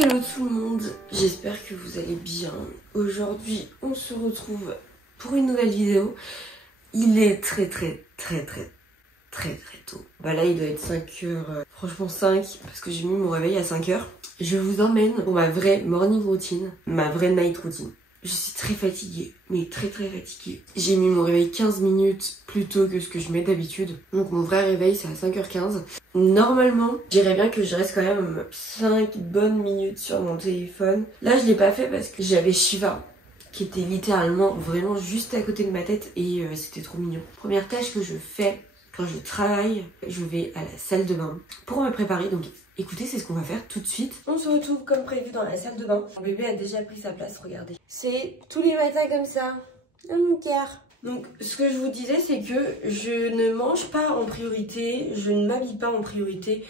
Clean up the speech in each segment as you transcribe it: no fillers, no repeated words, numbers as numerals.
Hello tout le monde, j'espère que vous allez bien. Aujourd'hui, on se retrouve pour une nouvelle vidéo. Il est très tôt. Bah là, il doit être 5h, franchement 5, parce que j'ai mis mon réveil à 5h. Je vous emmène pour ma vraie morning routine, ma vraie night routine. Je suis très fatiguée, mais très fatiguée. J'ai mis mon réveil 15 minutes plus tôt que ce que je mets d'habitude. Donc mon vrai réveil c'est à 5h15. Normalement, je dirais bien que je reste quand même 5 bonnes minutes sur mon téléphone. Là je l'ai pas fait parce que j'avais Shiva qui était littéralement vraiment juste à côté de ma tête et c'était trop mignon. Première tâche que je fais quand je travaille, je vais à la salle de bain pour me préparer. Donc écoutez, c'est ce qu'on va faire tout de suite. On se retrouve comme prévu dans la salle de bain. Mon bébé a déjà pris sa place, regardez. C'est tous les matins comme ça. Mon cœur. Donc ce que je vous disais, c'est que je ne mange pas en priorité, je ne m'habille pas en priorité.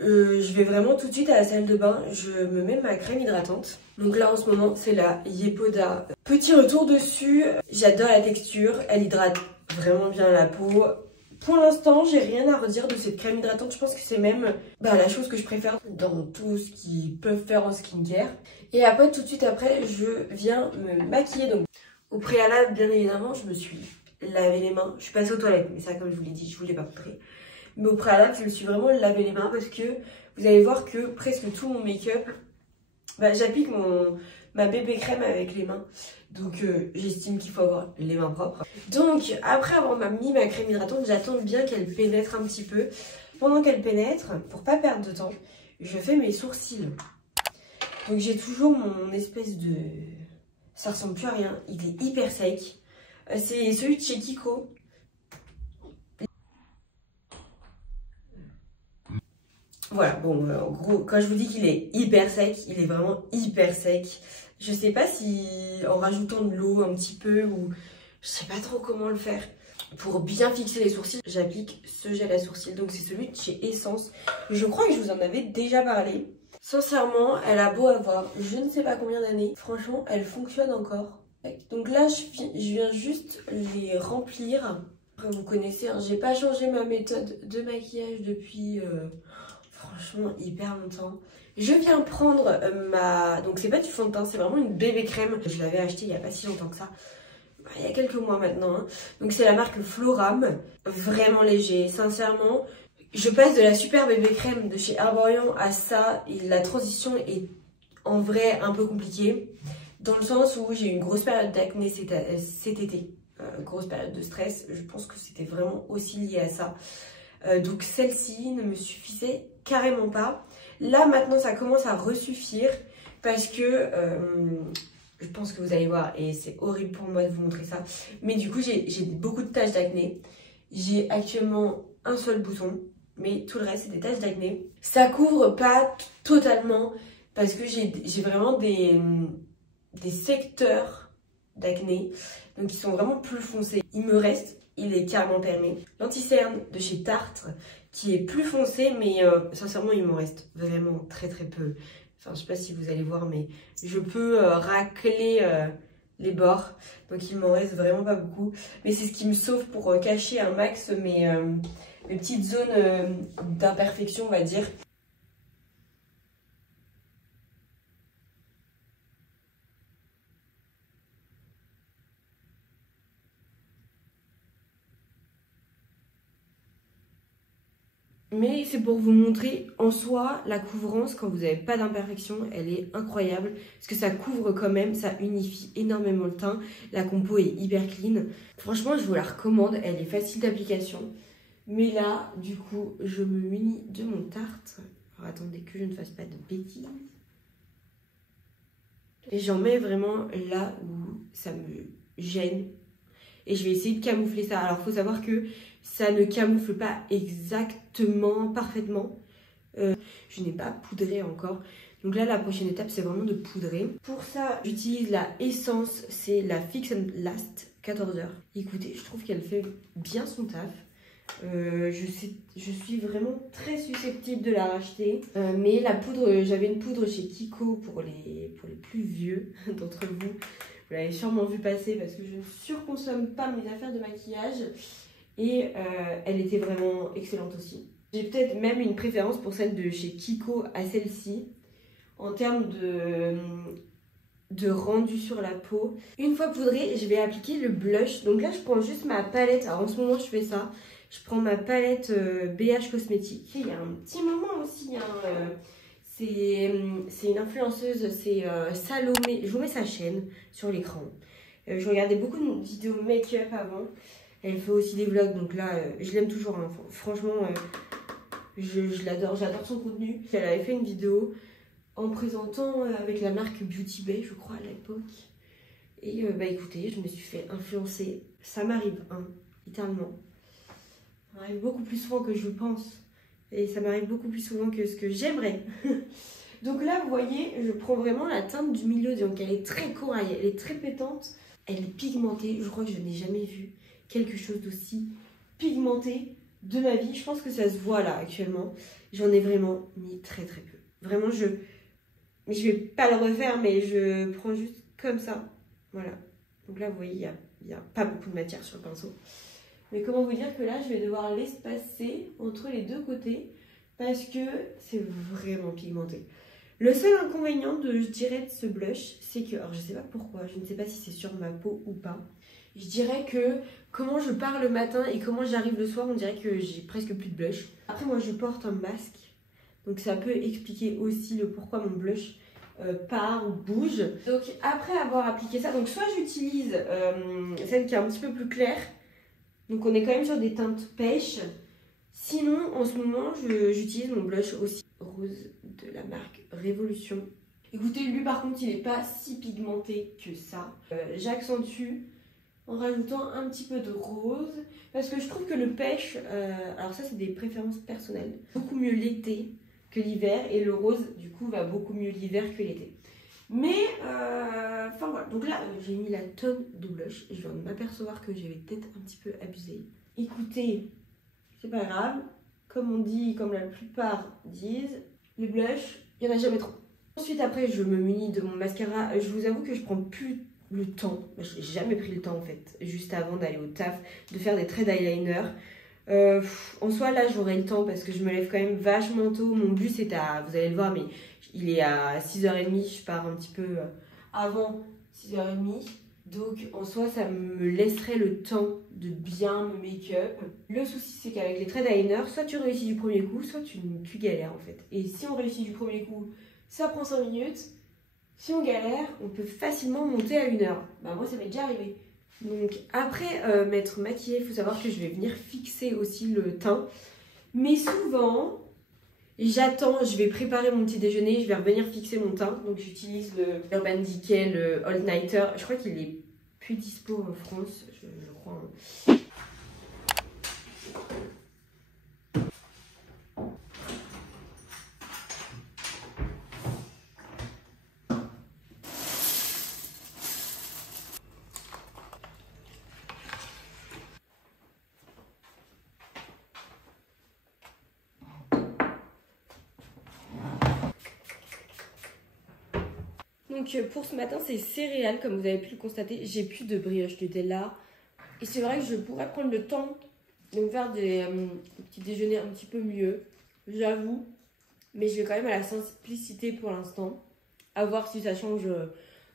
Je vais vraiment tout de suite à la salle de bain, je me mets ma crème hydratante. Donc là en ce moment c'est la Yepoda. Petit retour dessus, j'adore la texture, elle hydrate vraiment bien la peau. Pour l'instant, j'ai rien à redire de cette crème hydratante. Je pense que c'est même la chose que je préfère dans tout ce qu'ils peuvent faire en skincare. Et après, tout de suite après, je viens me maquiller. Donc, au préalable, bien évidemment, je me suis lavé les mains. Je suis passée aux toilettes, mais ça, comme je vous l'ai dit, je vous l'ai pas montré. Mais au préalable, je me suis vraiment lavé les mains parce que vous allez voir que presque tout mon make-up, j'applique ma bébé crème avec les mains. Donc j'estime qu'il faut avoir les mains propres. Donc après avoir mis ma crème hydratante, j'attends bien qu'elle pénètre un petit peu. Pendant qu'elle pénètre, pour pas perdre de temps, je fais mes sourcils. Donc j'ai toujours mon espèce de... Ça ressemble plus à rien, il est hyper sec. C'est celui de chez Kiko. Voilà, bon, en gros, quand je vous dis qu'il est hyper sec, il est vraiment hyper sec. Je sais pas si en rajoutant de l'eau un petit peu ou je sais pas trop comment le faire. Pour bien fixer les sourcils, j'applique ce gel à sourcils. Donc c'est celui de chez Essence. Je crois que je vous en avais déjà parlé. Sincèrement, elle a beau avoir je ne sais pas combien d'années. Franchement, elle fonctionne encore. Donc là, je viens juste les remplir. Après, vous connaissez, hein, j'ai pas changé ma méthode de maquillage depuis... franchement hyper longtemps. Je viens prendre donc c'est pas du fond de teint, c'est vraiment une bébé crème. Je l'avais acheté il y a pas si longtemps que ça, il y a quelques mois maintenant, hein. Donc c'est la marque Floram, vraiment léger, sincèrement. Je passe de la super bébé crème de chez Herborian à ça, et la transition est en vrai un peu compliquée, dans le sens où j'ai eu une grosse période d'acné cet été, grosse période de stress. Je pense que c'était vraiment aussi lié à ça. Donc celle-ci ne me suffisait carrément pas. Là maintenant ça commence à resuffire parce que je pense que vous allez voir et c'est horrible pour moi de vous montrer ça, mais du coup j'ai beaucoup de taches d'acné. J'ai actuellement un seul bouton, mais tout le reste c'est des taches d'acné. Ça couvre pas totalement parce que j'ai vraiment des secteurs d'acné, donc ils sont vraiment plus foncés. Il me reste, il est carrément permé, l'anti-cerne de chez Tarte qui est plus foncé, mais sincèrement il m'en reste vraiment très peu. Enfin je sais pas si vous allez voir, mais je peux racler les bords, donc il m'en reste vraiment pas beaucoup, mais c'est ce qui me sauve pour cacher un max mes petites zones d'imperfection, on va dire. Mais c'est pour vous montrer en soi la couvrance quand vous n'avez pas d'imperfection, elle est incroyable parce que ça couvre quand même, ça unifie énormément le teint. La compo est hyper clean. Franchement, je vous la recommande, elle est facile d'application. Mais là, du coup, je me munis de mon Tarte. Alors attendez que je ne fasse pas de bêtises. Et j'en mets vraiment là où ça me gêne. Et je vais essayer de camoufler ça. Alors, il faut savoir que ça ne camoufle pas exactement, parfaitement. Je n'ai pas poudré encore. Donc là, la prochaine étape, c'est vraiment de poudrer. Pour ça, j'utilise la Essence. C'est la Fix and Last 14 heures. Écoutez, je trouve qu'elle fait bien son taf. Je suis vraiment très susceptible de la racheter. Mais la poudre, j'avais une poudre chez Kiko pour les plus vieux d'entre vous. Vous l'avez sûrement vu passer parce que je ne surconsomme pas mes affaires de maquillage. Et elle était vraiment excellente aussi. J'ai peut-être même une préférence pour celle de chez Kiko à celle-ci. en termes de rendu sur la peau. Une fois poudré, je vais appliquer le blush. Donc là, je prends juste ma palette. Alors en ce moment, je fais ça. Je prends ma palette BH Cosmétique. Il y a un petit moment aussi, hein, c'est une influenceuse, c'est Salomé. Je vous mets sa chaîne sur l'écran. Je regardais beaucoup de vidéos make-up avant. Elle fait aussi des vlogs, donc là, je l'aime toujours. Hein. Franchement, je l'adore, j'adore son contenu. Elle avait fait une vidéo en présentant avec la marque Beauty Bay, je crois, à l'époque. Et bah écoutez, je me suis fait influencer. Ça m'arrive, hein, littéralement. Ça m'arrive beaucoup plus souvent que je pense. Et ça m'arrive beaucoup plus souvent que ce que j'aimerais. Donc là, vous voyez, je prends vraiment la teinte du milieu. Donc elle est très corail, elle est très pétante. Elle est pigmentée. Je crois que je n'ai jamais vu quelque chose d'aussi pigmenté de ma vie. Je pense que ça se voit là actuellement. J'en ai vraiment mis très très peu. Vraiment, mais je vais pas le refaire, mais je prends juste comme ça. Voilà. Donc là, vous voyez, il n'y a pas beaucoup de matière sur le pinceau. Mais comment vous dire que là, je vais devoir l'espacer entre les deux côtés parce que c'est vraiment pigmenté. Le seul inconvénient, je dirais, de ce blush, c'est que, alors je sais pas pourquoi, je ne sais pas si c'est sur ma peau ou pas, je dirais que comment je pars le matin et comment j'arrive le soir, on dirait que j'ai presque plus de blush. Après, moi, je porte un masque, donc ça peut expliquer aussi le pourquoi mon blush part ou bouge. Donc après avoir appliqué ça, donc soit j'utilise celle qui est un petit peu plus claire, donc on est quand même sur des teintes pêche. Sinon, en ce moment, j'utilise mon blush aussi rose de la marque Révolution. Écoutez, lui par contre, il n'est pas si pigmenté que ça. J'accentue en rajoutant un petit peu de rose parce que je trouve que le pêche, alors ça c'est des préférences personnelles, beaucoup mieux l'été que l'hiver et le rose du coup va beaucoup mieux l'hiver que l'été. Mais, enfin voilà, donc là j'ai mis la tonne de blush, je viens de m'apercevoir que j'avais peut-être un petit peu abusé. Écoutez, c'est pas grave, comme on dit, comme la plupart disent, le blush, il n'y en a jamais trop. Ensuite après je me munis de mon mascara, je vous avoue que je prends plus le temps, j'ai jamais pris le temps en fait, juste avant d'aller au taf, de faire des traits d'eyeliner. En soi là j'aurai le temps parce que je me lève quand même vachement tôt. Mon bus est à, vous allez le voir, mais il est à 6h30, je pars un petit peu avant 6h30. Donc en soi ça me laisserait le temps de bien me make-up. Le souci c'est qu'avec les traits d'eyeliner, soit tu réussis du premier coup, soit tu galères en fait. Et si on réussit du premier coup, ça prend 5 minutes. Si on galère, on peut facilement monter à 1 heure. Bah moi ça m'est déjà arrivé. Donc après m'être maquillée, il faut savoir que je vais venir fixer aussi le teint. Mais souvent, j'attends, je vais préparer mon petit déjeuner, je vais revenir fixer mon teint. Donc j'utilise le Urban Decay, le All Nighter. Je crois qu'il est plus dispo en France, je crois. Donc pour ce matin, c'est céréales, comme vous avez pu le constater. J'ai plus de brioche Nutella. Et c'est vrai que je pourrais prendre le temps de me faire des petits déjeuners un petit peu mieux, j'avoue. Mais je vais quand même à la simplicité pour l'instant. À voir si ça change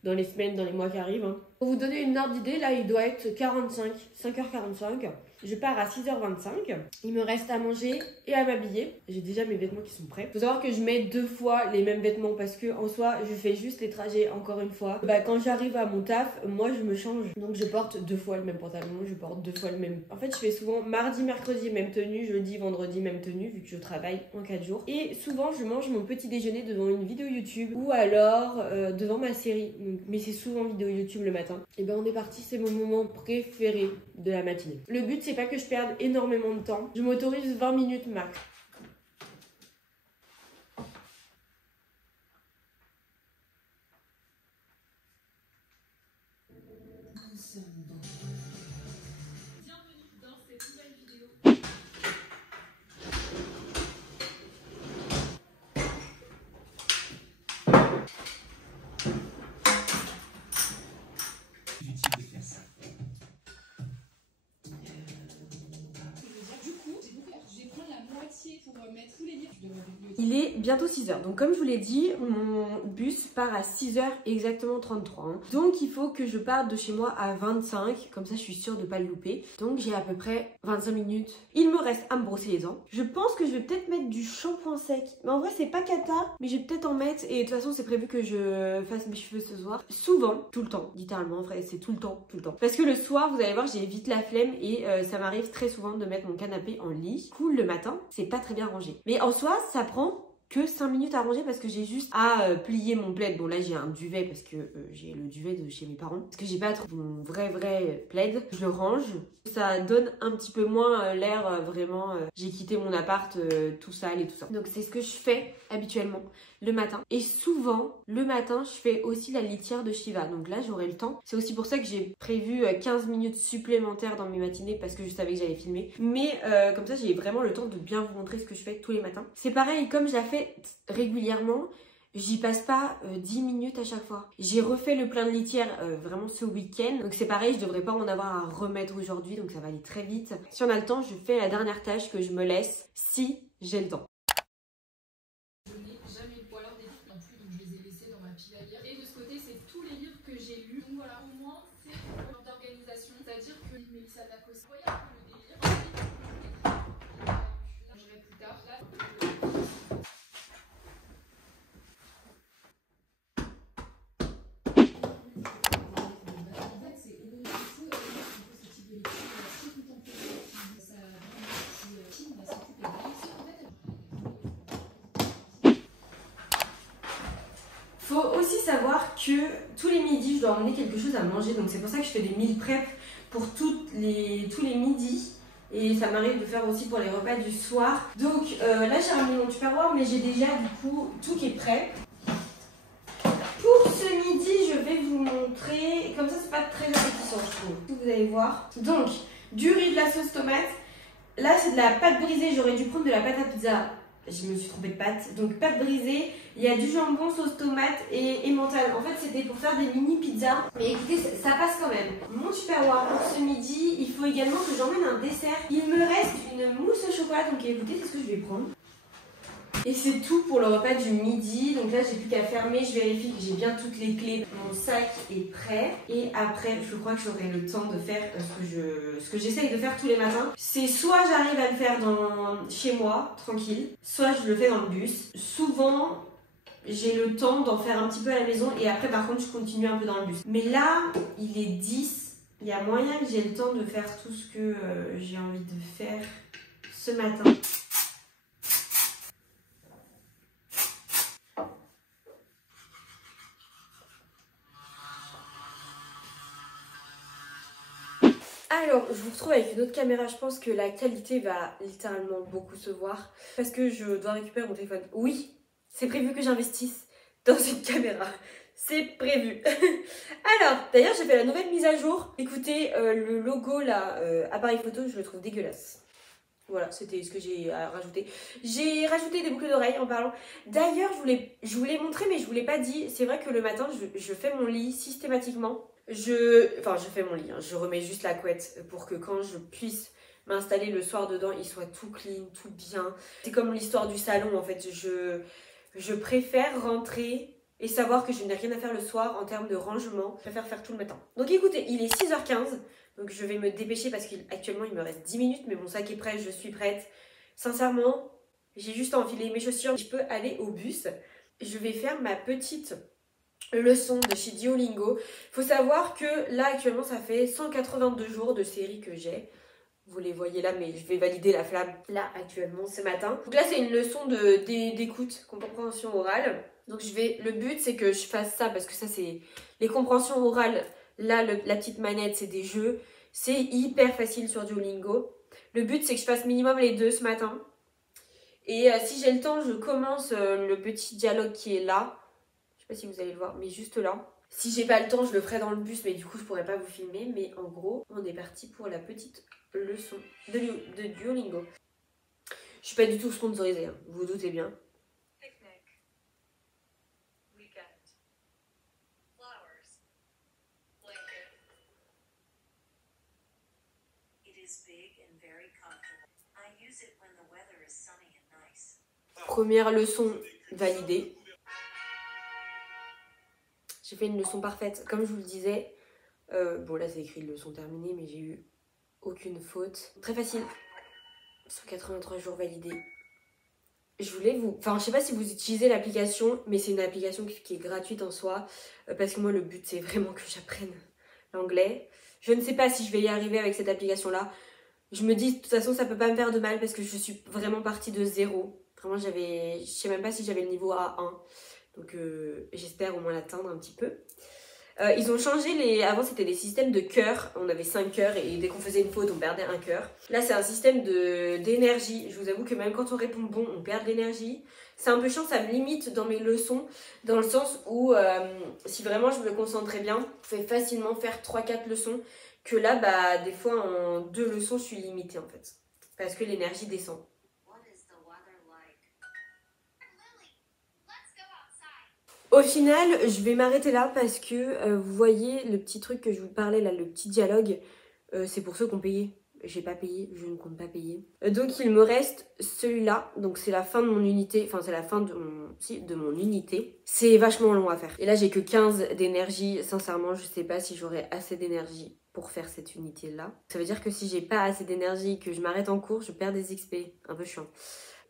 dans les semaines, dans les mois qui arrivent. Hein. Pour vous donner une ordre d'idée, là il doit être 5h45. Je pars à 6h25. Il me reste à manger et à m'habiller. J'ai déjà mes vêtements qui sont prêts. Il faut savoir que je mets 2 fois les mêmes vêtements parce que en soi, je fais juste les trajets encore une fois. Bah, quand j'arrive à mon taf, moi je me change. Donc je porte 2 fois le même pantalon, je porte 2 fois le même. En fait, je fais souvent mardi, mercredi, même tenue, jeudi, vendredi, même tenue, vu que je travaille en 4 jours. Et souvent, je mange mon petit déjeuner devant une vidéo YouTube ou alors devant ma série. Donc, mais c'est souvent vidéo YouTube le matin. Et ben on est parti, c'est mon moment préféré de la matinée. Le but, c'est pas que je perde énormément de temps. Je m'autorise 20 minutes max. Il est bientôt 6h. Donc comme je vous l'ai dit, mon bus part à 6h exactement 33. Hein. Donc il faut que je parte de chez moi à 25. Comme ça je suis sûre de ne pas le louper. Donc j'ai à peu près 25 minutes. Il me reste à me brosser les dents. Je pense que je vais peut-être mettre du shampoing sec. Mais en vrai c'est pas cata. Mais je vais peut-être en mettre. Et de toute façon c'est prévu que je fasse mes cheveux ce soir. Souvent, tout le temps. Littéralement en vrai c'est tout le temps. Parce que le soir vous allez voir j'ai vite la flemme. Et ça m'arrive très souvent de mettre mon canapé en lit. Cool le matin. C'est pas très bien rangé. Mais en soi ça prend que 5 minutes à ranger parce que j'ai juste à plier mon plaid. Bon là j'ai un duvet parce que j'ai le duvet de chez mes parents. Parce que j'ai pas trouvé mon vrai plaid. Je le range. Ça donne un petit peu moins l'air vraiment j'ai quitté mon appart tout sale et tout ça. Donc c'est ce que je fais habituellement le matin. Et souvent le matin je fais aussi la litière de Shiva. Donc là j'aurai le temps. C'est aussi pour ça que j'ai prévu 15 minutes supplémentaires dans mes matinées parce que je savais que j'allais filmer. Mais comme ça j'ai vraiment le temps de bien vous montrer ce que je fais tous les matins. C'est pareil comme je la fais régulièrement. J'y passe pas 10 minutes à chaque fois. J'ai refait le plein de litière vraiment ce week-end. Donc c'est pareil, je devrais pas en avoir à remettre aujourd'hui. Donc ça va aller très vite. Si on a le temps, je fais la dernière tâche que je me laisse si j'ai le temps. Je n'ai jamais lu, ou alors des livres non plus, donc je les ai laissés dans ma pile à lire. Et de ce côté, c'est tous les livres que j'ai lus. Donc voilà, au moins, c'est une forme d'organisation. C'est-à-dire que Mélissa Dacos, vous voyez un peu le délire. Là, je verrai plus tard. Là, Faut aussi savoir que tous les midis, je dois emmener quelque chose à manger. Donc c'est pour ça que je fais des meal prep pour tous les midis. Et ça m'arrive de faire aussi pour les repas du soir. Donc là j'ai ramené mon tupperware, mais j'ai déjà du coup tout qui est prêt. Pour ce midi, je vais vous montrer. Comme ça c'est pas très appétissant je trouve. Vous allez voir. Donc du riz, de la sauce tomate. Là c'est de la pâte brisée, j'aurais dû prendre de la pâte à pizza. Je me suis trompée de pâte. Donc pâte brisée, il y a du jambon, sauce tomate et emmental. En fait c'était pour faire des mini pizzas. Mais écoutez, ça passe quand même. Mon tupperware pour ce midi, il faut également que j'emmène un dessert. Il me reste une mousse au chocolat, donc écoutez, c'est ce que je vais prendre. Et c'est tout pour le repas du midi. Donc là, j'ai plus qu'à fermer. Je vérifie que j'ai bien toutes les clés. Mon sac est prêt. Et après, je crois que j'aurai le temps de faire ce que j'essaye de faire tous les matins. C'est soit j'arrive à le faire chez moi, tranquille, soit je le fais dans le bus. Souvent, j'ai le temps d'en faire un petit peu à la maison. Et après, par contre, je continue un peu dans le bus. Mais là, il est 10. Il y a moyen que j'ai le temps de faire tout ce que j'ai envie de faire ce matin. Alors, je vous retrouve avec une autre caméra. Je pense que la qualité va littéralement beaucoup se voir. Parce que je dois récupérer mon téléphone. Oui, c'est prévu que j'investisse dans une caméra. C'est prévu. Alors, d'ailleurs, j'ai fait la nouvelle mise à jour. Écoutez, le logo là, appareil photo, je le trouve dégueulasse. Voilà, c'était ce que j'ai rajouté. J'ai rajouté des boucles d'oreilles en parlant. D'ailleurs, je voulais montrer, mais je vous l'ai pas dit. C'est vrai que le matin, je fais mon lit systématiquement. Je fais mon lit, hein. Je remets juste la couette pour que quand je puisse m'installer le soir dedans, il soit tout clean, tout bien. C'est comme l'histoire du salon en fait. Je préfère rentrer et savoir que je n'ai rien à faire le soir en termes de rangement. Je préfère faire tout le matin. Donc écoutez, il est 6h15. Donc je vais me dépêcher parce qu'actuellement il me reste 10 minutes. Mais mon sac est prêt, je suis prête. Sincèrement, j'ai juste enfilé mes chaussures. Je peux aller au bus. Je vais faire ma petite leçon de chez Duolingo. Faut savoir que là actuellement ça fait 182 jours de série que j'ai. Vous les voyez là, mais je vais valider la flamme là actuellement ce matin. Donc là c'est une leçon d'écoute, compréhension orale. Donc le but c'est que je fasse ça parce que ça c'est les compréhensions orales. Là la petite manette c'est des jeux. C'est hyper facile sur Duolingo. Le but c'est que je fasse minimum les deux ce matin. Et si j'ai le temps je commence le petit dialogue qui est là. Je sais pas si vous allez le voir, mais juste là. Si j'ai pas le temps, je le ferai dans le bus, mais du coup, je pourrais pas vous filmer. Mais en gros, on est parti pour la petite leçon de Duolingo. Je suis pas du tout sponsorisée, hein, vous vous doutez bien. Première leçon validé. J'ai fait une leçon parfaite, comme je vous le disais. Bon là c'est écrit leçon terminée, mais j'ai eu aucune faute. Très facile. 183 jours validés. Je voulais vous... Enfin, je sais pas si vous utilisez l'application, mais c'est une application qui est gratuite en soi. Parce que moi, le but, c'est vraiment que j'apprenne l'anglais. Je ne sais pas si je vais y arriver avec cette application-là. Je me dis, de toute façon, ça peut pas me faire de mal parce que je suis vraiment partie de zéro. Vraiment, j'avais... Je sais même pas si j'avais le niveau A1. Donc, j'espère au moins l'atteindre un petit peu. Ils ont changé les... Avant c'était des systèmes de cœurs, on avait 5 cœurs et dès qu'on faisait une faute on perdait un cœur. Là c'est un système d'énergie, je vous avoue que même quand on répond bon on perd de l'énergie. C'est un peu chiant, ça me limite dans mes leçons, dans le sens où si vraiment je me concentrais bien, je pouvais facilement faire 3-4 leçons. Que là bah des fois en 2 leçons je suis limitée en fait, parce que l'énergie descend. Au final, je vais m'arrêter là parce que vous voyez le petit truc que je vous parlais là, le petit dialogue, c'est pour ceux qui ont payé. J'ai pas payé, je ne compte pas payer. Donc il me reste celui-là, donc c'est la fin de mon unité, enfin c'est la fin de mon unité. C'est vachement long à faire. Et là j'ai que 15 d'énergie, sincèrement je sais pas si j'aurai assez d'énergie pour faire cette unité-là. Ça veut dire que si j'ai pas assez d'énergie, que je m'arrête en cours, je perds des XP, un peu chiant.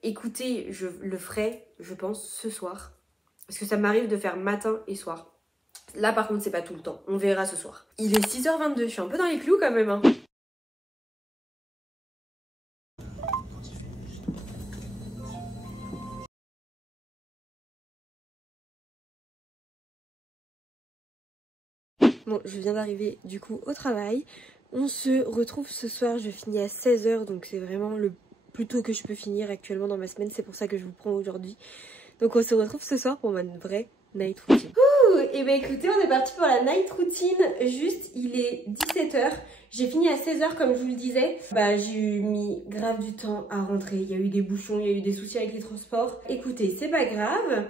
Écoutez, je le ferai, je pense, ce soir. Parce que ça m'arrive de faire matin et soir. Là par contre c'est pas tout le temps, on verra ce soir. Il est 6h22, je suis un peu dans les clous quand même hein. Bon, je viens d'arriver du coup au travail. On se retrouve ce soir, je finis à 16h, donc c'est vraiment le plus tôt que je peux finir actuellement dans ma semaine. C'est pour ça que je vous prends aujourd'hui. Donc on se retrouve ce soir pour ma vraie night routine. Et bah écoutez, on est parti pour la night routine. Juste, il est 17h. J'ai fini à 16h comme je vous le disais. Bah j'ai mis grave du temps à rentrer. Il y a eu des bouchons, il y a eu des soucis avec les transports. Écoutez, c'est pas grave.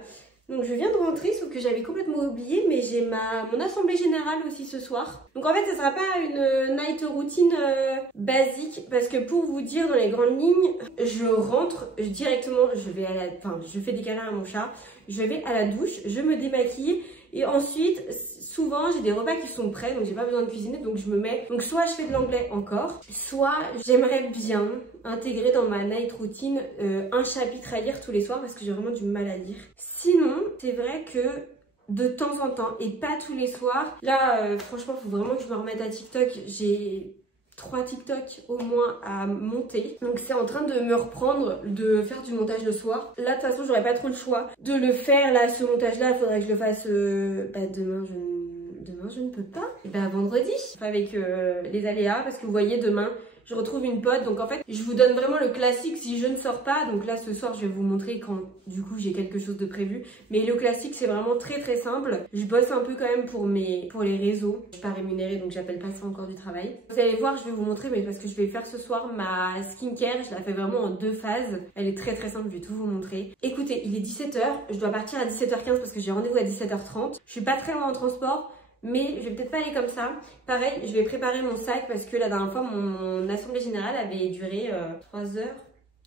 Donc je viens de rentrer, sauf que j'avais complètement oublié, mais j'ai mon assemblée générale aussi ce soir. Donc en fait, ça sera pas une night routine basique, parce que pour vous dire dans les grandes lignes, je rentre directement, je fais des câlins à mon chat, je vais à la douche, je me démaquille, et ensuite, souvent j'ai des repas qui sont prêts, donc j'ai pas besoin de cuisiner, donc je me mets... Donc soit je fais de l'anglais encore, soit j'aimerais bien intégrer dans ma night routine un chapitre à lire tous les soirs, parce que j'ai vraiment du mal à lire. Sinon, c'est vrai que de temps en temps, et pas tous les soirs, là franchement il faut vraiment que je me remette à TikTok, j'ai 3 TikTok au moins à monter. Donc c'est en train de me reprendre de faire du montage le soir. Là de toute façon j'aurais pas trop le choix de le faire. Là ce montage là il faudrait que je le fasse demain je ne peux pas. Et vendredi avec les aléas, parce que vous voyez demain je retrouve une pote, donc en fait je vous donne vraiment le classique si je ne sors pas. Donc là ce soir je vais vous montrer quand du coup j'ai quelque chose de prévu, mais le classique c'est vraiment très simple. Je bosse un peu quand même pour les réseaux, je suis pas rémunérée donc j'appelle pas ça encore du travail. Vous allez voir, je vais vous montrer, mais parce que je vais faire ce soir ma skincare, je la fais vraiment en 2 phases, elle est très simple, je vais tout vous montrer. Écoutez, il est 17h, je dois partir à 17h15 parce que j'ai rendez-vous à 17h30, je suis pas très loin en transport, mais je vais peut-être pas aller comme ça. Pareil, je vais préparer mon sac parce que la dernière fois, mon assemblée générale avait duré 3 heures,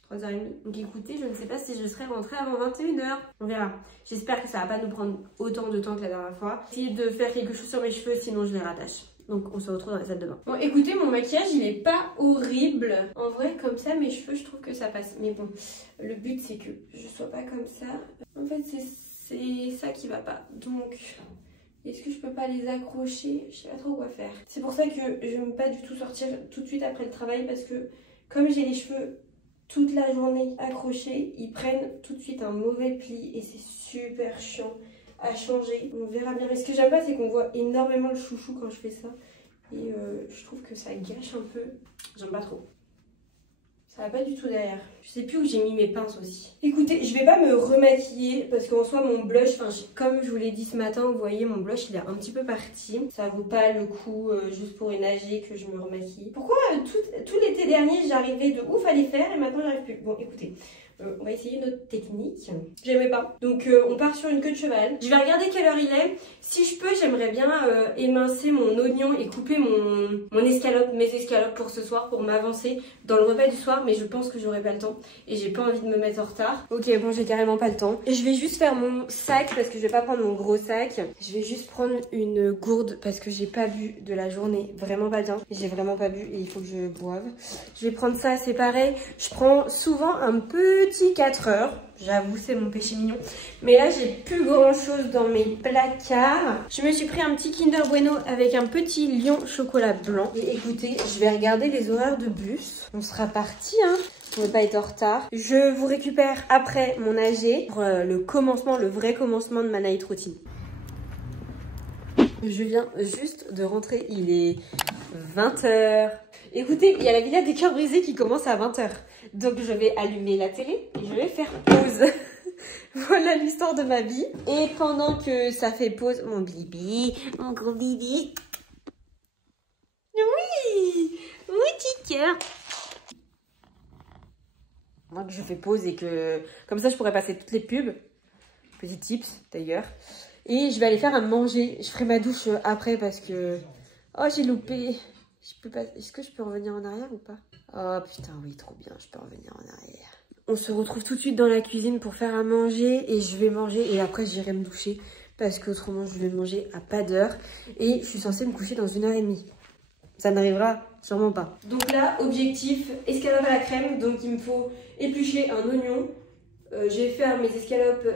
3h30. Donc écoutez, je ne sais pas si je serai rentrée avant 21h. On verra. J'espère que ça va pas nous prendre autant de temps que la dernière fois. Essayer de faire quelque chose sur mes cheveux, sinon je les rattache. Donc on se retrouve dans la salle de bain. Bon écoutez, mon maquillage il est pas horrible. En vrai comme ça mes cheveux je trouve que ça passe. Mais bon, le but c'est que je sois pas comme ça. En fait c'est ça qui va pas. Donc... est-ce que je peux pas les accrocher? Je sais pas trop quoi faire. C'est pour ça que je ne veux pas du tout sortir tout de suite après le travail, parce que comme j'ai les cheveux toute la journée accrochés, ils prennent tout de suite un mauvais pli et c'est super chiant à changer. On verra bien. Mais ce que j'aime pas, c'est qu'on voit énormément le chouchou quand je fais ça. Et je trouve que ça gâche un peu. J'aime pas trop. Ça va pas du tout derrière. Je sais plus où j'ai mis mes pinces aussi. Écoutez, je vais pas me remaquiller parce qu'en soi mon blush, comme je vous l'ai dit ce matin, vous voyez mon blush il est un petit peu parti. Ça vaut pas le coup juste pour une AG que je me remaquille. Pourquoi tout l'été dernier j'arrivais de ouf à les faire et maintenant j'arrive plus? Bon écoutez, On va essayer notre technique. J'aimais pas. Donc on part sur une queue de cheval. Je vais regarder quelle heure il est. Si je peux, j'aimerais bien émincer mon oignon et couper mes escalopes pour ce soir, pour m'avancer dans le repas du soir. Mais je pense que j'aurai pas le temps et j'ai pas envie de me mettre en retard. Ok, bon, j'ai carrément pas le temps. Je vais juste faire mon sac parce que je vais pas prendre mon gros sac. Je vais juste prendre une gourde parce que j'ai pas bu de la journée. Vraiment pas bien. J'ai vraiment pas bu et il faut que je boive. Je vais prendre ça, c'est pareil. Je prends souvent un petit 4 heures. J'avoue, c'est mon péché mignon. Mais là, j'ai plus grand chose dans mes placards. Je me suis pris un petit Kinder Bueno avec un petit lion chocolat blanc. Et écoutez, je vais regarder les horaires de bus. On sera parti, hein. On ne va pas être en retard. Je vous récupère après mon AG pour le vrai commencement de ma night routine. Je viens juste de rentrer. Il est 20 h. Écoutez, il y a la Villa des Cœurs Brisés qui commence à 20 h. Donc je vais allumer la télé et je vais faire pause. Voilà l'histoire de ma vie. Et pendant que ça fait pause, mon bibi, mon gros bibi. Oui, petit cœur. Moi que je fais pause et que comme ça je pourrais passer toutes les pubs. Petit tips d'ailleurs. Et je vais aller faire à manger. Je ferai ma douche après parce que... Oh, j'ai loupé. Je peux pas... Est-ce que je peux revenir en arrière ou pas? Oh putain, oui, trop bien, je peux revenir en arrière. On se retrouve tout de suite dans la cuisine pour faire à manger et je vais manger et après j'irai me doucher parce qu'autrement je vais manger à pas d'heure et je suis censée me coucher dans 1h30. Ça n'arrivera sûrement pas. Donc là, objectif, escalope à la crème. Donc il me faut éplucher un oignon. Je vais faire mes escalopes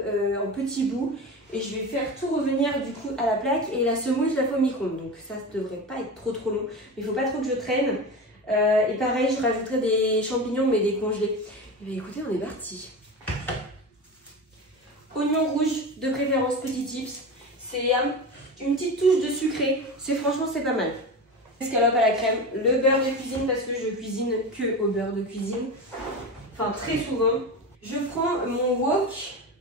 en petits bouts et je vais faire tout revenir du coup à la plaque et la semoule je la fais au micro-ondes. Donc ça ne devrait pas être trop long, mais il ne faut pas trop que je traîne. Et pareil, je rajouterai des champignons mais décongelés. Mais écoutez, on est parti. Oignon rouge, de préférence petit tips. C'est une petite touche de sucré. Franchement, c'est pas mal. Escalope à la crème, le beurre de cuisine parce que je cuisine que au beurre de cuisine. Enfin, très souvent. Je prends mon wok,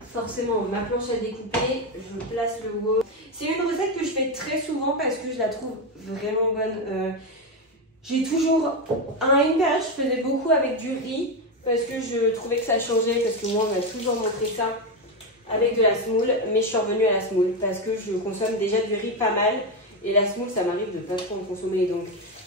forcément ma planche à découper, je place le wok. C'est une recette que je fais très souvent parce que je la trouve vraiment bonne. J'ai toujours, à une période, je faisais beaucoup avec du riz parce que je trouvais que ça changeait, parce que moi on m'a toujours montré ça avec de la semoule, mais je suis revenue à la semoule parce que je consomme déjà du riz pas mal et la semoule ça m'arrive de pas trop en consommer, donc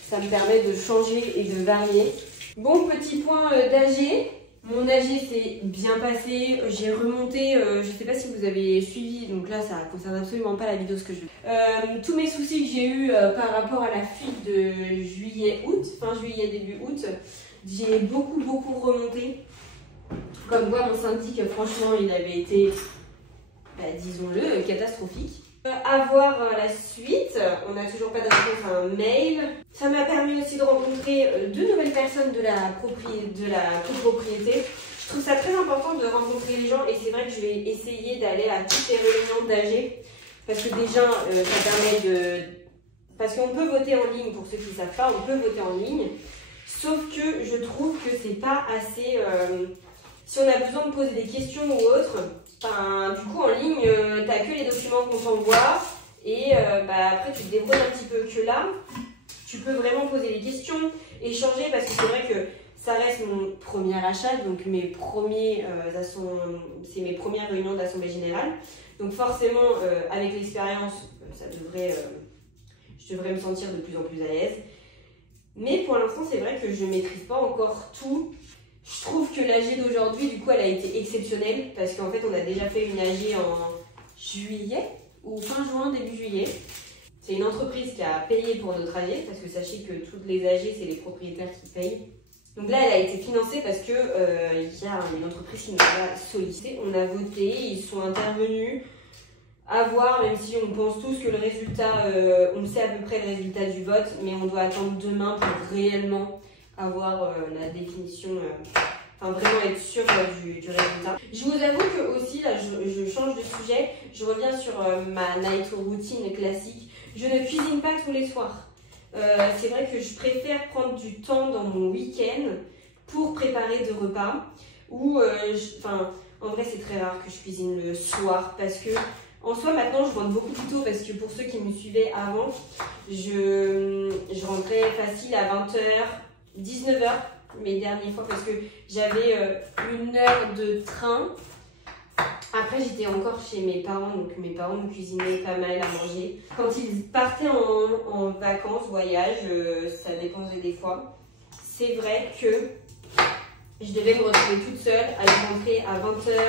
ça me permet de changer et de varier. Bon, petit point d'AG. Mon AG s'est bien passé, j'ai remonté, je sais pas si vous avez suivi, donc là ça concerne absolument pas la vidéo ce que je veux. Tous mes soucis que j'ai eu par rapport à la fuite de juillet-août, fin juillet début août, j'ai beaucoup remonté. Comme quoi mon syndic, franchement il avait été, disons-le, catastrophique. À voir la suite, on n'a toujours pas de réponse à un mail. Ça m'a permis aussi de rencontrer deux nouvelles personnes de la copropriété. Je trouve ça très important de rencontrer les gens et c'est vrai que je vais essayer d'aller à toutes les réunions d'AG parce que déjà ça permet de... Parce qu'on peut voter en ligne, pour ceux qui ne savent pas, on peut voter en ligne. Sauf que je trouve que c'est pas assez... si on a besoin de poser des questions ou autre, du coup en ligne, t'as que les documents qu'on t'envoie et après tu te débrouilles un petit peu que là. Tu peux vraiment poser des questions, échanger parce que c'est vrai que ça reste mon premier achat, donc c'est mes premières réunions d'assemblée générale. Donc forcément, avec l'expérience, je devrais me sentir de plus en plus à l'aise. Mais pour l'instant, c'est vrai que je ne maîtrise pas encore tout. Je trouve que l'AG d'aujourd'hui, du coup, elle a été exceptionnelle parce qu'en fait, on a déjà fait une AG en juillet ou fin juin, début juillet. C'est une entreprise qui a payé pour notre AG parce que sachez que toutes les AG, c'est les propriétaires qui payent. Donc là, elle a été financée parce que y a une entreprise qui nous a sollicité. On a voté, ils sont intervenus. À voir, même si on pense tous que le résultat, on sait à peu près le résultat du vote, mais on doit attendre demain pour réellement avoir la définition, vraiment être sûr du résultat. Je vous avoue que aussi, là, je change de sujet, je reviens sur ma night routine classique. Je ne cuisine pas tous les soirs. C'est vrai que je préfère prendre du temps dans mon week-end pour préparer de repas. Ou, en vrai, c'est très rare que je cuisine le soir parce que en soi, maintenant, je rentre beaucoup plus tôt parce que pour ceux qui me suivaient avant, je rentrais facile à 20 h, 19 h. mes dernières fois parce que j'avais 1 heure de train. Après, j'étais encore chez mes parents, donc mes parents me cuisinaient pas mal à manger. Quand ils partaient en vacances, voyage, ça dépendait des fois. C'est vrai que je devais me retrouver toute seule, aller rentrer à 20h.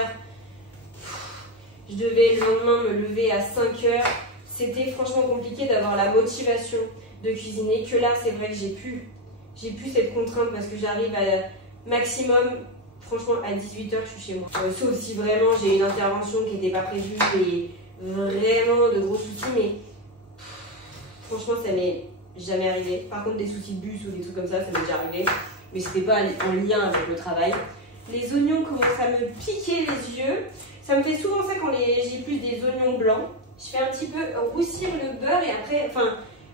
Je devais le lendemain me lever à 5h. C'était franchement compliqué d'avoir la motivation de cuisiner. Que là, c'est vrai que j'ai plus cette contrainte parce que j'arrive à maximum. Franchement, à 18h, je suis chez moi. Sauf si vraiment j'ai une intervention qui n'était pas prévue et vraiment de gros soucis, mais franchement, ça m'est jamais arrivé. Par contre, des soucis de bus ou des trucs comme ça m'est déjà arrivé, mais c'était pas en lien avec le travail. Les oignons commencent à me piquer les yeux. Ça me fait souvent ça quand j'ai plus des oignons blancs. Je fais un petit peu roussir le beurre et après,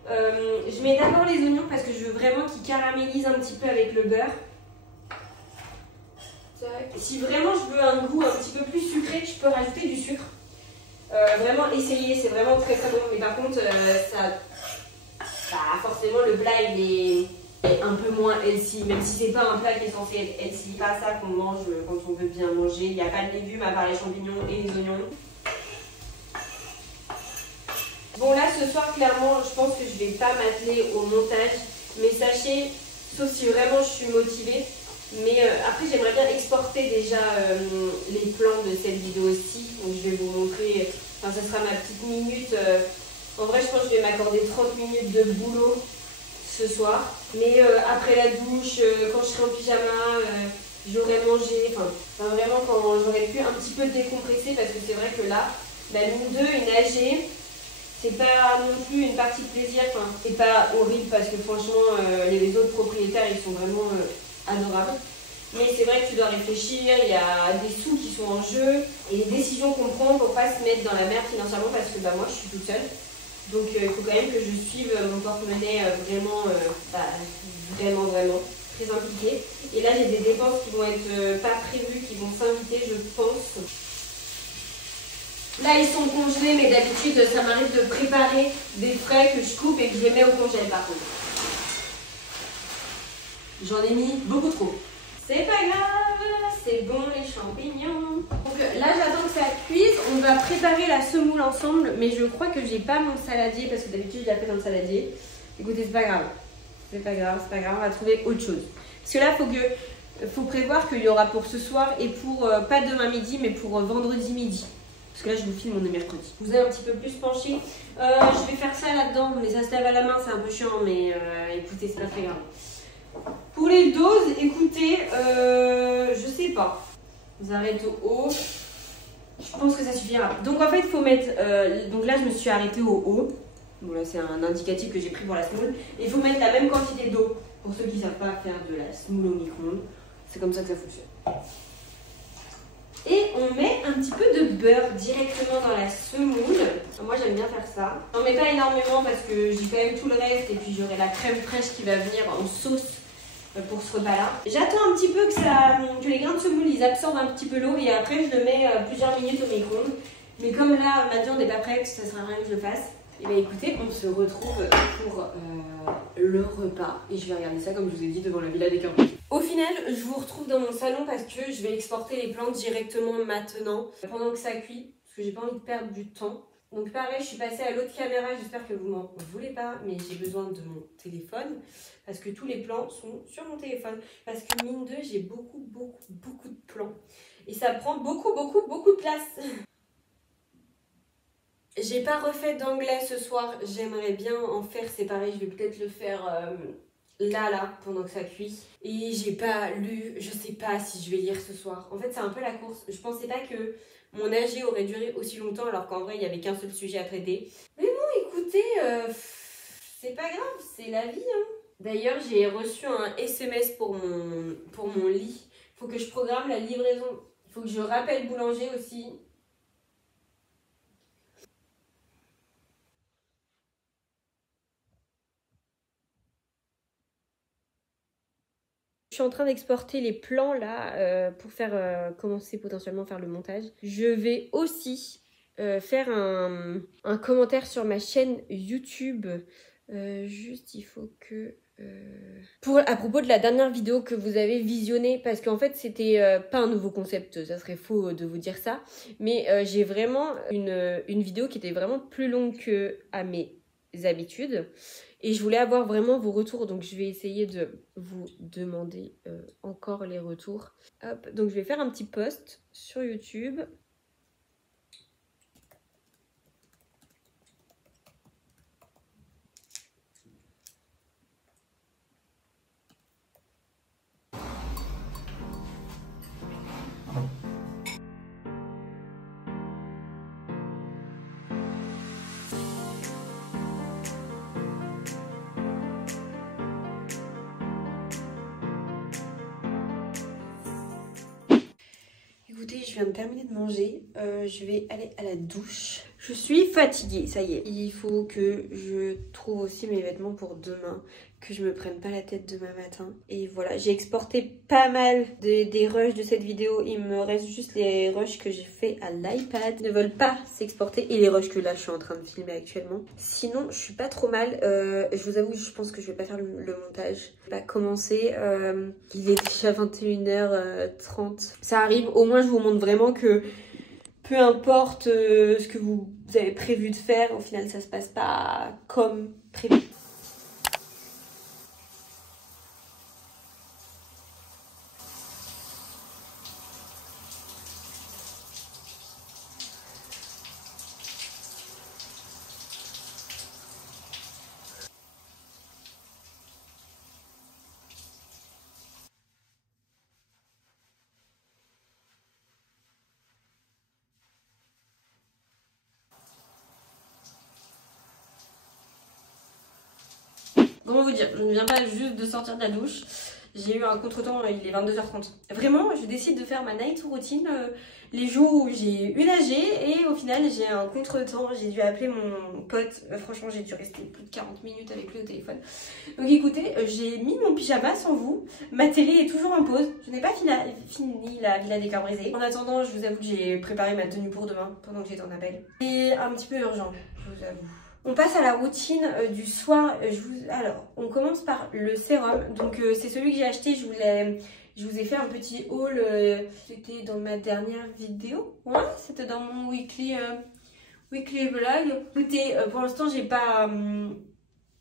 je mets d'abord les oignons parce que je veux vraiment qu'ils caramélisent un petit peu avec le beurre. Si vraiment je veux un goût un petit peu plus sucré, je peux rajouter du sucre. Vraiment essayer, c'est vraiment très très bon. Mais par contre, forcément le plat il est un peu moins healthy. Même si c'est pas un plat qui est censé être healthy, pas ça qu'on mange quand on veut bien manger. Il n'y a pas de légumes à part les champignons et les oignons. Bon là ce soir clairement je pense que je vais pas m'atteler au montage. Mais sachez, sauf si vraiment je suis motivée. Mais après j'aimerais bien exporter déjà les plans de cette vidéo aussi. Donc je vais vous montrer, ça sera ma petite minute. En vrai je pense que je vais m'accorder 30 minutes de boulot ce soir. Mais après la douche, quand je serai en pyjama, j'aurai mangé. Vraiment quand j'aurai pu un petit peu décompresser. Parce que c'est vrai que là, nous deux, il neigeait. C'est pas non plus une partie de plaisir. C'est pas horrible parce que franchement les autres propriétaires ils sont vraiment... adorable. Mais c'est vrai que tu dois réfléchir, il y a des sous qui sont en jeu et les décisions qu'on prend pour pas se mettre dans la merde financièrement parce que moi je suis toute seule. Donc il faut quand même que je suive mon porte-monnaie vraiment très impliqué. Et là j'ai des dépenses qui vont être pas prévues, qui vont s'inviter je pense. Là ils sont congelés mais d'habitude ça m'arrive de préparer des frais que je coupe et que je les mets au congèle par contre. J'en ai mis beaucoup trop. C'est pas grave, c'est bon les champignons. Donc là j'attends que ça cuise. On va préparer la semoule ensemble. Mais je crois que j'ai pas mon saladier parce que d'habitude je la fais dans le saladier. Écoutez, c'est pas grave. C'est pas grave, on va trouver autre chose. Parce que là faut prévoir qu'il y aura pour ce soir et pour pas demain midi mais pour vendredi midi. Parce que là je vous filme, on est mercredi. Vous avez un petit peu plus penché. Je vais faire ça là-dedans, mais ça se lave à la main, c'est un peu chiant, mais écoutez, c'est pas très grave. Pour les doses, écoutez, je sais pas. Vous arrêtez au haut. Je pense que ça suffira. Donc en fait, il faut mettre... donc là, je me suis arrêtée au haut. Bon là, c'est un indicatif que j'ai pris pour la semoule. Et il faut mettre la même quantité d'eau. Pour ceux qui ne savent pas faire de la semoule au micro-ondes. C'est comme ça que ça fonctionne. Et on met un petit peu de beurre directement dans la semoule. Moi j'aime bien faire ça. J'en mets pas énormément parce que j'ai quand même tout le reste. Et puis j'aurai la crème fraîche qui va venir en sauce pour ce repas là. J'attends un petit peu que les grains de semoule ils absorbent un petit peu l'eau. Et après je le mets plusieurs minutes au micro-ondes. Mais comme là ma viande n'est pas prête, ça sert à rien que je le fasse. Et bien écoutez, on se retrouve pour le repas. Et je vais regarder ça comme je vous ai dit devant la Villa des Cœurs. Au final, je vous retrouve dans mon salon parce que je vais exporter les plantes directement maintenant. Pendant que ça cuit, parce que j'ai pas envie de perdre du temps. Donc pareil, je suis passée à l'autre caméra, j'espère que vous m'en voulez pas. Mais j'ai besoin de mon téléphone. Parce que tous les plans sont sur mon téléphone. Parce que mine de, j'ai beaucoup de plans. Et ça prend beaucoup de place. J'ai pas refait d'anglais ce soir, j'aimerais bien en faire, c'est pareil, je vais peut-être le faire là, pendant que ça cuit. Et j'ai pas lu, je sais pas si je vais lire ce soir. En fait, c'est un peu la course. Je pensais pas que mon AG aurait duré aussi longtemps, alors qu'en vrai, il y avait qu'un seul sujet à traiter. Mais bon, écoutez, c'est pas grave, c'est la vie, hein. D'ailleurs, j'ai reçu un SMS pour mon lit. Faut que je programme la livraison. Faut que je rappelle boulanger aussi. Je suis en train d'exporter les plans là pour commencer potentiellement faire le montage. Je vais aussi faire un commentaire sur ma chaîne YouTube. Juste il faut que À propos de la dernière vidéo que vous avez visionnée, parce qu'en fait c'était pas un nouveau concept, ça serait faux de vous dire ça, mais j'ai vraiment une vidéo qui était vraiment plus longue que à mes habitudes, et je voulais avoir vraiment vos retours, donc je vais essayer de vous demander encore les retours. Hop, donc je vais faire un petit post sur YouTube. Écoutez, je viens de terminer de manger, je vais aller à la douche. Je suis fatiguée, ça y est. Il faut que je trouve aussi mes vêtements pour demain, que je me prenne pas la tête demain matin. Et voilà, j'ai exporté pas mal des rushs de cette vidéo. Il me reste juste les rushs que j'ai fait à l'iPad. Ils ne veulent pas s'exporter, et les rushs que là je suis en train de filmer actuellement. Sinon, je suis pas trop mal. Je vous avoue, je pense que je vais pas faire le montage. Je vais pas commencer. Il est déjà 21h30. Ça arrive, au moins je vous montre vraiment que peu importe ce que vous avez prévu de faire, au final ça se passe pas comme prévu. Comment vous dire, je ne viens pas juste de sortir de la douche. J'ai eu un contretemps, il est 22h30. Vraiment, je décide de faire ma night routine les jours où j'ai eu nagé, et au final j'ai un contretemps. J'ai dû appeler mon pote. Franchement, j'ai dû rester plus de 40 minutes avec lui au téléphone. Donc écoutez, j'ai mis mon pyjama sans vous. Ma télé est toujours en pause. Je n'ai pas fini la Villa des Cœurs Brisés. En attendant, je vous avoue que j'ai préparé ma tenue pour demain pendant que j'étais en appel. C'est un petit peu urgent, je vous avoue. On passe à la routine du soir. Alors, on commence par le sérum. Donc, c'est celui que j'ai acheté. Je vous ai fait un petit haul. C'était dans ma dernière vidéo. Ouais, c'était dans mon weekly vlog. Écoutez, pour l'instant, j'ai pas...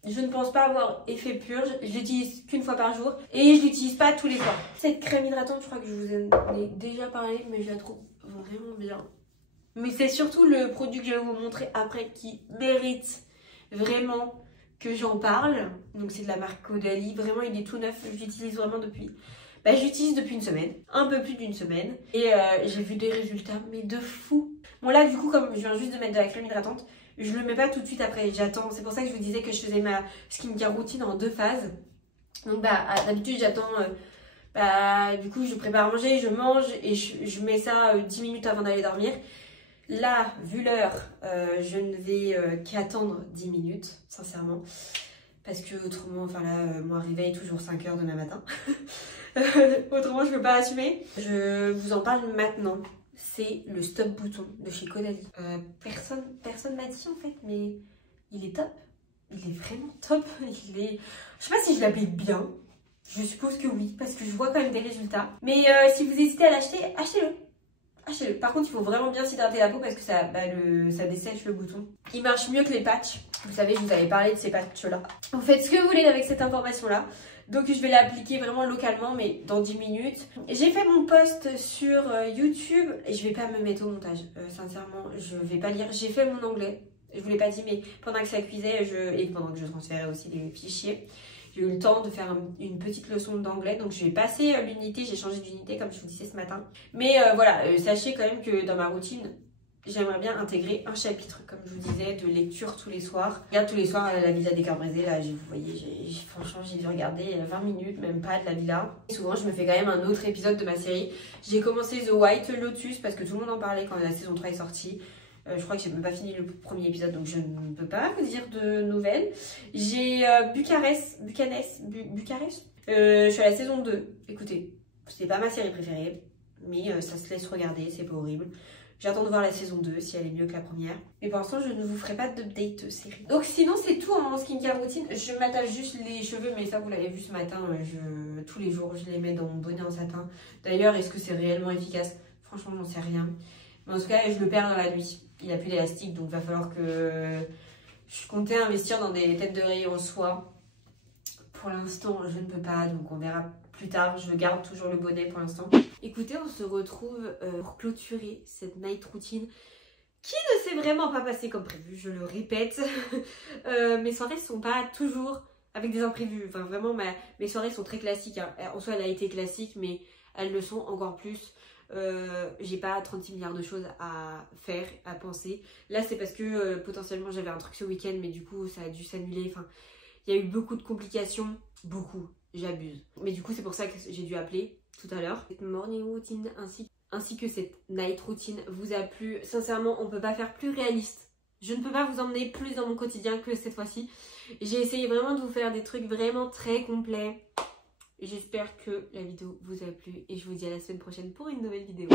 je ne pense pas avoir effet purge. Je l'utilise qu'une fois par jour. Et je l'utilise pas tous les soirs. Cette crème hydratante, je crois que je vous en ai déjà parlé, mais je la trouve vraiment bien. Mais c'est surtout le produit que je vais vous montrer après qui mérite vraiment que j'en parle. Donc c'est de la marque Caudalie. Vraiment, il est tout neuf. Je l'utilise vraiment depuis... je l'utilise depuis une semaine. Un peu plus d'une semaine. Et j'ai vu des résultats, mais de fou. Bon là, du coup, comme je viens juste de mettre de la crème hydratante, je le mets pas tout de suite après. J'attends. C'est pour ça que je vous disais que je faisais ma skincare routine en 2 phases. Donc d'habitude, j'attends... du coup, je prépare à manger, je mange et je mets ça 10 minutes avant d'aller dormir. Là, vu l'heure, je ne vais qu'attendre 10 minutes, sincèrement. Parce que autrement, enfin là, mon réveil toujours 5h demain matin. Autrement, je ne peux pas assumer. Je vous en parle maintenant. C'est le stop bouton de chez Caudalie. Personne m'a dit en fait, mais il est top. Il est vraiment top. Je sais pas si je l'applique bien. Je suppose que oui, parce que je vois quand même des résultats. Mais si vous hésitez à l'acheter, achetez-le. Achetez-le. Par contre, il faut vraiment bien s'hydrater la peau parce que ça dessèche le bouton. Il marche mieux que les patchs. Vous savez, je vous avais parlé de ces patchs-là. Vous faites ce que vous voulez avec cette information-là. Donc, je vais l'appliquer vraiment localement, mais dans 10 minutes. J'ai fait mon post sur YouTube et je vais pas me mettre au montage. Sincèrement, je vais pas lire. J'ai fait mon anglais. Je vous l'ai pas dit, mais pendant que ça cuisait et pendant que je transférais aussi des fichiers, j'ai eu le temps de faire une petite leçon d'anglais. Donc je vais passer l'unité, j'ai changé d'unité comme je vous disais ce matin. Mais voilà, sachez quand même que dans ma routine, j'aimerais bien intégrer un chapitre, comme je vous disais, de lecture tous les soirs. Je regarde tous les soirs la Villa des Cœurs Brisés. Là, vous voyez, franchement, j'ai dû regarder 20 minutes, même pas de la Villa. Et souvent, je me fais quand même un autre épisode de ma série. J'ai commencé The White Lotus parce que tout le monde en parlait quand la saison 3 est sortie. Je crois que j'ai même pas fini le premier épisode, donc je ne peux pas vous dire de nouvelles. J'ai Bucarest. Je suis à la saison 2. Écoutez, c'est pas ma série préférée, mais ça se laisse regarder, c'est pas horrible. J'attends de voir la saison 2 si elle est mieux que la première. Mais pour l'instant, je ne vous ferai pas d'update série. Donc sinon, c'est tout en skincare routine. Je m'attache juste les cheveux, mais ça, vous l'avez vu ce matin. Tous les jours, je les mets dans mon bonnet en satin. D'ailleurs, est-ce que c'est réellement efficace? Franchement, j'en sais rien. Mais en tout cas, je le perds dans la nuit. Il n'a plus d'élastique, donc il va falloir que je comptais investir dans des têtes d'oreiller en soie. Pour l'instant, je ne peux pas, donc on verra plus tard. Je garde toujours le bonnet pour l'instant. Écoutez, on se retrouve pour clôturer cette night routine qui ne s'est vraiment pas passée comme prévu, je le répète. Mes soirées ne sont pas toujours avec des imprévus. Enfin, vraiment, mes soirées sont très classiques. Hein. En soi, elle a été classique, mais elles le sont encore plus. J'ai pas 36 milliards de choses à faire, à penser. Là, c'est parce que potentiellement j'avais un truc ce week-end, mais du coup, ça a dû s'annuler. Enfin, il y a eu beaucoup de complications. Beaucoup, j'abuse. Mais du coup, c'est pour ça que j'ai dû appeler tout à l'heure. Cette morning routine ainsi que cette night routine vous a plu. Sincèrement, on peut pas faire plus réaliste. Je ne peux pas vous emmener plus dans mon quotidien que cette fois-ci. J'ai essayé vraiment de vous faire des trucs vraiment très complets. J'espère que la vidéo vous a plu et je vous dis à la semaine prochaine pour une nouvelle vidéo.